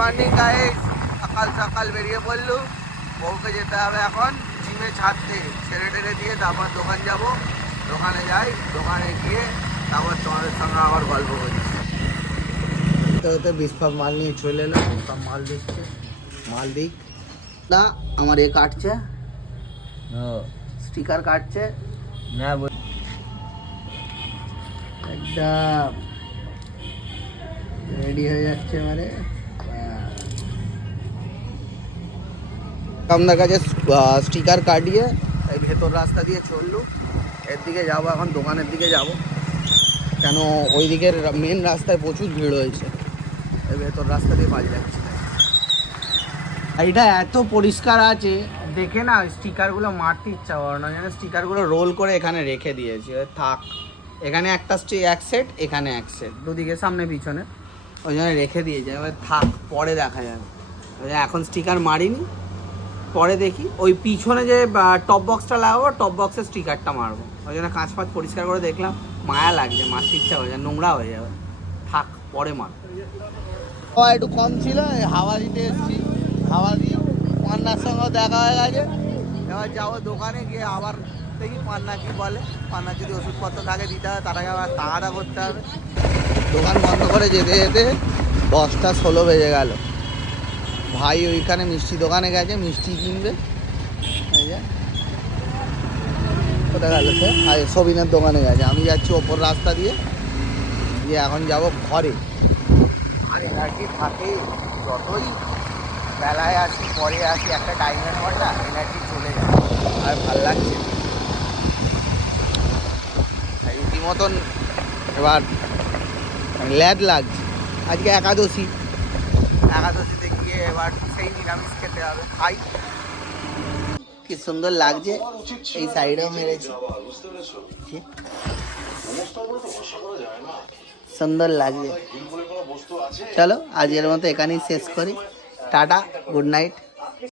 Morning guys, সকাল সকাল বেরিয়ে পড়লু। বউকে যেতে হবে এখন জিমে ছাড়তে, ছেড়ে টেড়ে দিয়ে তারপর দোকান যাব। দোকানে যাই, দোকানে গিয়ে তারপর তোমাদের সঙ্গে আবার গল্প করছি। তো বিস্ফাপ মাল নিয়ে চলে এলাম, সব মাল দিচ্ছে, মাল দিক না। আমার এ কাটছে, স্টিকার কাটছে না, একদম রেডি হয়ে যাচ্ছে। মানে আপনার কাছে স্টিকার কাটিয়ে এই ভেতর রাস্তা দিয়ে চললু। এর দিকে যাবো এখন, দোকানের দিকে যাব, কেন ওই দিকের মেন রাস্তায় প্রচুর ভিড় হয়েছে। এই ভেতর রাস্তা দিয়ে বাজ যাচ্ছে। এটা এত পরিষ্কার আছে দেখে না, স্টিকারগুলো মারতে ইচ্ছা করে না, যেন স্টিকারগুলো রোল করে এখানে রেখে দিয়েছে। থাক, এখানে একটা এক সেট, এখানে এক সেট, দুদিকে সামনে পিছনে ওই জন্য রেখে দিয়েছে। এবার থাক, পরে দেখা যাবে। এখন স্টিকার মারিনি, পরে দেখি। ওই পিছনে যে টপ বক্সটা লাগাবো, টপ বক্সের স্টিকারটা মারবো। ওই জন্য কাঁচ ফাঁচ পরিষ্কার করে দেখলাম, মায়া লাগছে, মারতে ইচ্ছা হয়ে যায়, নোংরা হয়ে যাবে। থাক, পরে মার। একটু কম ছিল, হাওয়া দিতে এসেছি, হাওয়া দিয়ে পান্নার সঙ্গেও দেখা হয়ে গেছে। এবার যাবো দোকানে গিয়ে আবার দেখি পান্না কি বলে। পান্নার যদি ওষুধপত্র থাকে দিতে হবে, তার আগে আবার তাড়াটা করতে হবে। দোকান বন্ধ করে যেতে যেতে 10:16 বেজে গেল। ভাই ওইখানে মিষ্টি দোকানে গেছে, মিষ্টি কিনবে। কোথায় গেল সে? আর সবিনের দোকানে গেছে। আমি যাচ্ছি ওপর রাস্তা দিয়ে, দিয়ে এখন যাব ঘরে। আর এনার্জি থাকে, যতই বেলায় আসি পরে আসি, একটা টাইমের পর না এনার্জি চলে যায়, আর ভাল লাগছে রীতিমতন। এবার ল্যাদ লাগছে। আজকে একাদশীতে গিয়ে এবার সেই নিরামিষ খেতে হবে। খাই, কি সুন্দর লাগছে। এই সাইডেও মেরেছি, সুন্দর লাগছে। চলো আজকের মতো এখানেই শেষ করি। Tata, good night.